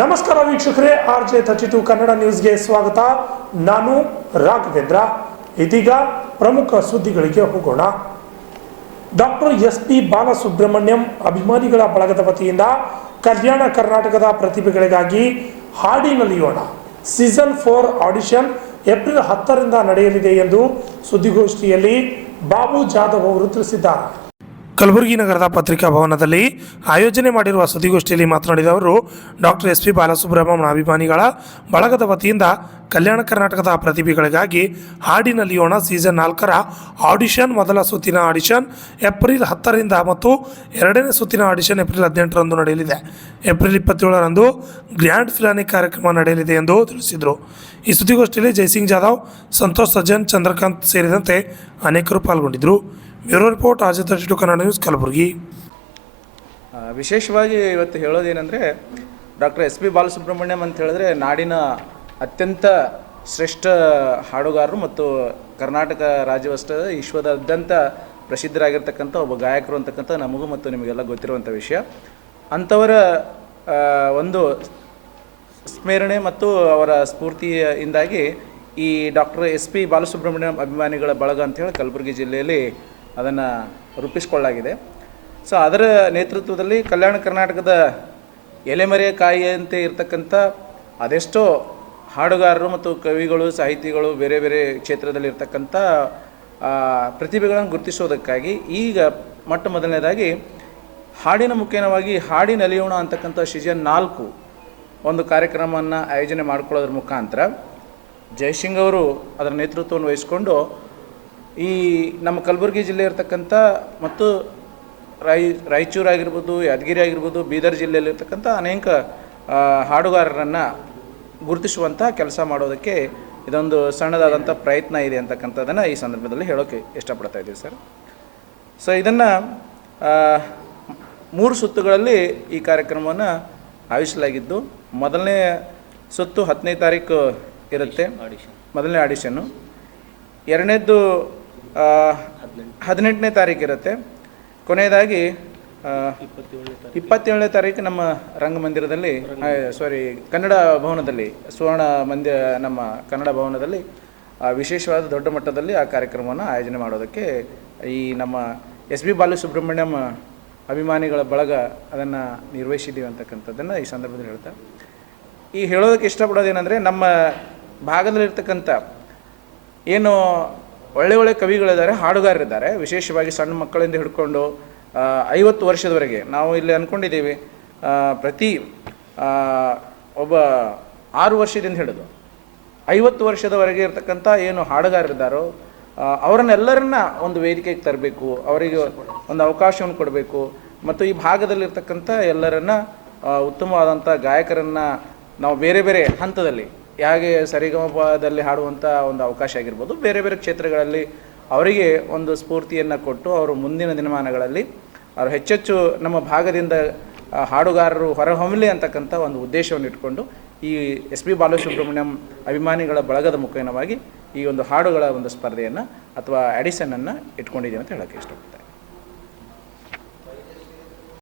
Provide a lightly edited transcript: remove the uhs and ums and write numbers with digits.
ನಮಸ್ಕಾರ ವೀಕ್ಷಕರೇ, RJ32 ಕನ್ನಡ ನ್ಯೂಸ್ಗೆ ಸ್ವಾಗತ. ನಾನು ರಾಘವೇಂದ್ರ. ಇದೀಗ ಪ್ರಮುಖ ಸುದ್ದಿಗಳಿಗೆ ಹೋಗೋಣ. ಡಾಕ್ಟರ್ SP ಬಾಲಸುಬ್ರಹ್ಮಣ್ಯಂ ಅಭಿಮಾನಿಗಳ ಬಳಗದ ವತಿಯಿಂದ ಕಲ್ಯಾಣ ಕರ್ನಾಟಕದ ಪ್ರತಿಭೆಗಳಿಗಾಗಿ ಹಾಡಿನಲಿಯೋಣ ಸೀಸನ್ 4 ಆಡಿಷನ್ ಏಪ್ರಿಲ್ 10ರಿಂದ ನಡೆಯಲಿದೆ ಎಂದು ಸುದ್ದಿಗೋಷ್ಠಿಯಲ್ಲಿ ಬಾಬು ಜಾಧವ್ ಅವರು ತಿಳಿಸಿದ್ದಾರೆ. ಕಲಬುರಗಿ ನಗರದ ಪತ್ರಿಕಾ ಭವನದಲ್ಲಿ ಆಯೋಜನೆ ಮಾಡಿರುವ ಸುದ್ದಿಗೋಷ್ಠಿಯಲ್ಲಿ ಮಾತನಾಡಿದ ಅವರು, ಡಾಕ್ಟರ್ SP ಬಾಲಸುಬ್ರಹ್ಮಣ್ಯಂ ಅಭಿಮಾನಿಗಳ ಬಳಗದ ವತಿಯಿಂದ ಕಲ್ಯಾಣ ಕರ್ನಾಟಕದ ಪ್ರತಿಭೆಗಳಿಗಾಗಿ ಹಾಡಿನಲಿಯೋಣ ಸೀಸನ್ 4ರ ಆಡಿಷನ್ ಮೊದಲ ಸುತ್ತಿನ ಆಡಿಷನ್ ಏಪ್ರಿಲ್ 10ರಿಂದ ಮತ್ತು ಎರಡನೇ ಸುತ್ತಿನ ಆಡಿಷನ್ ಏಪ್ರಿಲ್ 18ರಂದು ನಡೆಯಲಿದೆ. ಏಪ್ರಿಲ್ 27ರಂದು ಗ್ರ್ಯಾಂಡ್ ಫಿನಾಲೆ ಕಾರ್ಯಕ್ರಮ ನಡೆಯಲಿದೆ ಎಂದು ತಿಳಿಸಿದರು. ಈ ಸುದ್ದಿಗೋಷ್ಠಿಯಲ್ಲಿ ಜಯಸಿಂಗ್ ಜಾಧವ್, ಸಂತೋಷ್ ಸಜ್ಜನ್, ಚಂದ್ರಕಾಂತ್ ಸೇರಿದಂತೆ ಅನೇಕರು ಪಾಲ್ಗೊಂಡಿದ್ದರು. Bureau report, RJ32 Kannada news, Kalaburagi. ವಿಶೇಷವಾಗಿ ಇವತ್ತು ಹೇಳೋದೇನೆಂದರೆ, ಡಾಕ್ಟರ್ SP ಬಾಲಸುಬ್ರಹ್ಮಣ್ಯಂ ಅಂತ ಹೇಳಿದ್ರೆ ನಾಡಿನ ಅತ್ಯಂತ ಶ್ರೇಷ್ಠ ಹಾಡುಗಾರರು ಮತ್ತು ಕರ್ನಾಟಕ ರಾಜ್ಯವಷ್ಟೇ ವಿಶ್ವದಾದ್ಯಂತ ಪ್ರಸಿದ್ಧರಾಗಿರ್ತಕ್ಕಂಥ ಒಬ್ಬ ಗಾಯಕರು ಅಂತಕ್ಕಂಥ ನಮಗೂ ಮತ್ತು ನಿಮಗೆಲ್ಲ ಗೊತ್ತಿರುವಂಥ ವಿಷಯ. ಅಂಥವರ ಒಂದು ಸ್ಮರಣೆ ಮತ್ತು ಅವರ ಸ್ಫೂರ್ತಿಯಿಂದಾಗಿ ಈ ಡಾಕ್ಟರ್ SP ಬಾಲಸುಬ್ರಹ್ಮಣ್ಯಂ ಅಭಿಮಾನಿಗಳ ಬಳಗ ಅಂಥೇಳಿ ಕಲಬುರಗಿ ಜಿಲ್ಲೆಯಲ್ಲಿ ಅದನ್ನು ರೂಪಿಸಿಕೊಳ್ಳಲಾಗಿದೆ. ಸೊ ಅದರ ನೇತೃತ್ವದಲ್ಲಿ ಕಲ್ಯಾಣ ಕರ್ನಾಟಕದ ಎಲೆಮರೆಯ ಕಾಯಿಯಂತೆ ಇರತಕ್ಕಂಥ ಅದೆಷ್ಟೋ ಹಾಡುಗಾರರು ಮತ್ತು ಕವಿಗಳು, ಸಾಹಿತಿಗಳು, ಬೇರೆ ಬೇರೆ ಕ್ಷೇತ್ರದಲ್ಲಿ ಇರ್ತಕ್ಕಂಥ ಪ್ರತಿಭೆಗಳನ್ನು ಗುರುತಿಸೋದಕ್ಕಾಗಿ ಈಗ ಮೊಟ್ಟ ಮೊದಲನೇದಾಗಿ ಹಾಡಿನ ಮುಖೇನವಾಗಿ ಹಾಡಿನಲಿಯೋಣ ಅಂತಕ್ಕಂಥ ಸೀಸನ್ 4 ಒಂದು ಕಾರ್ಯಕ್ರಮವನ್ನು ಆಯೋಜನೆ ಮಾಡಿಕೊಳ್ಳೋದ್ರ ಮುಖಾಂತರ ಜಯಸಿಂಗ್ ಅವರು ಅದರ ನೇತೃತ್ವವನ್ನು ವಹಿಸಿಕೊಂಡು ಈ ನಮ್ಮ ಕಲಬುರಗಿ ಜಿಲ್ಲೆ ಇರ್ತಕ್ಕಂಥ ಮತ್ತು ರಾಯಚೂರು ಆಗಿರ್ಬೋದು, ಯಾದಗಿರಿ ಆಗಿರ್ಬೋದು, ಬೀದರ್ ಜಿಲ್ಲೆಯಲ್ಲಿರ್ತಕ್ಕಂಥ ಅನೇಕ ಹಾಡುಗಾರರನ್ನು ಗುರುತಿಸುವಂಥ ಕೆಲಸ ಮಾಡೋದಕ್ಕೆ ಇದೊಂದು ಸಣ್ಣದಾದಂಥ ಪ್ರಯತ್ನ ಇದೆ ಅಂತಕ್ಕಂಥದ್ದನ್ನು ಈ ಸಂದರ್ಭದಲ್ಲಿ ಹೇಳೋಕ್ಕೆ ಇಷ್ಟಪಡ್ತಾ ಇದ್ದೀವಿ ಸರ್. ಸೊ ಇದನ್ನು 3 ಸುತ್ತುಗಳಲ್ಲಿ ಈ ಕಾರ್ಯಕ್ರಮವನ್ನು ಆಯೋಜಿಸಲಾಗಿದ್ದು, ಮೊದಲನೇ ಸುತ್ತು 10ನೇ ತಾರೀಕು ಇರುತ್ತೆ, ಮೊದಲನೇ ಆಡಿಷನ್ನು. ಎರಡನೇದ್ದು 18ನೇ ತಾರೀಕು ಇರುತ್ತೆ. ಕೊನೆಯದಾಗಿ 27ನೇ ತಾರೀಕು ನಮ್ಮ ರಂಗಮಂದಿರದಲ್ಲಿ, ಕನ್ನಡ ಭವನದಲ್ಲಿ, ಸುವರ್ಣ ಮಂದಿರ, ನಮ್ಮ ಕನ್ನಡ ಭವನದಲ್ಲಿ ವಿಶೇಷವಾದ ದೊಡ್ಡ ಮಟ್ಟದಲ್ಲಿ ಆ ಕಾರ್ಯಕ್ರಮವನ್ನು ಆಯೋಜನೆ ಮಾಡೋದಕ್ಕೆ ಈ ನಮ್ಮ SP ಬಾಲಸುಬ್ರಹ್ಮಣ್ಯಂ ಅಭಿಮಾನಿಗಳ ಬಳಗ ಅದನ್ನು ನಿರ್ವಹಿಸಿದ್ದೀವಿ ಅಂತಕ್ಕಂಥದ್ದನ್ನು ಈ ಸಂದರ್ಭದಲ್ಲಿ ಹೇಳ್ತಾ ಈ ಹೇಳೋದಕ್ಕೆ ಇಷ್ಟಪಡೋದೇನೆಂದರೆ, ನಮ್ಮ ಭಾಗದಲ್ಲಿರ್ತಕ್ಕಂಥ ಏನು ಒಳ್ಳೆ ಕವಿಗಳಿದ್ದಾರೆ, ಹಾಡುಗಾರರಿದ್ದಾರೆ. ವಿಶೇಷವಾಗಿ ಸಣ್ಣ ಮಕ್ಕಳಿಂದ ಹಿಡ್ಕೊಂಡು 50 ವರ್ಷದವರೆಗೆ ನಾವು ಇಲ್ಲಿ ಅಂದ್ಕೊಂಡಿದ್ದೀವಿ. ಪ್ರತಿ ಒಬ್ಬ 6 ವರ್ಷದಿಂದ ಹಿಡಿದು 50 ವರ್ಷದವರೆಗೆ ಇರ್ತಕ್ಕಂಥ ಏನು ಹಾಡುಗಾರರಿದ್ದಾರೋ ಅವರನ್ನೆಲ್ಲರನ್ನ ಒಂದು ವೇದಿಕೆಗೆ ತರಬೇಕು, ಅವರಿಗೆ ಒಂದು ಅವಕಾಶವನ್ನು ಕೊಡಬೇಕು ಮತ್ತು ಈ ಭಾಗದಲ್ಲಿರ್ತಕ್ಕಂಥ ಎಲ್ಲರನ್ನ ಉತ್ತಮವಾದಂಥ ಗಾಯಕರನ್ನು ನಾವು ಬೇರೆ ಬೇರೆ ಹಂತದಲ್ಲಿ, ಹೇಗೆ ಸರಿಗಮಪದಲ್ಲಿ ಹಾಡುವಂಥ ಒಂದು ಅವಕಾಶ ಆಗಿರ್ಬೋದು, ಬೇರೆ ಬೇರೆ ಕ್ಷೇತ್ರಗಳಲ್ಲಿ ಅವರಿಗೆ ಒಂದು ಸ್ಫೂರ್ತಿಯನ್ನು ಕೊಟ್ಟು ಅವರು ಮುಂದಿನ ದಿನಮಾನಗಳಲ್ಲಿ ಅವರು ಹೆಚ್ಚೆಚ್ಚು ನಮ್ಮ ಭಾಗದಿಂದ ಹಾಡುಗಾರರು ಹೊರಹೊಮ್ಮಲಿ ಅಂತಕ್ಕಂಥ ಒಂದು ಉದ್ದೇಶವನ್ನು ಇಟ್ಕೊಂಡು ಈ SP ಬಾಲಸುಬ್ರಹ್ಮಣ್ಯಂ ಅಭಿಮಾನಿಗಳ ಬಳಗದ ಮುಖೇನವಾಗಿ ಈ ಒಂದು ಹಾಡುಗಳ ಒಂದು ಸ್ಪರ್ಧೆಯನ್ನು ಅಥವಾ ಆಡಿಷನನ್ನು ಇಟ್ಕೊಂಡಿದ್ದೀವಿ ಅಂತ ಹೇಳೋಕ್ಕೆ ಇಷ್ಟಪಡ್ತಾರೆ.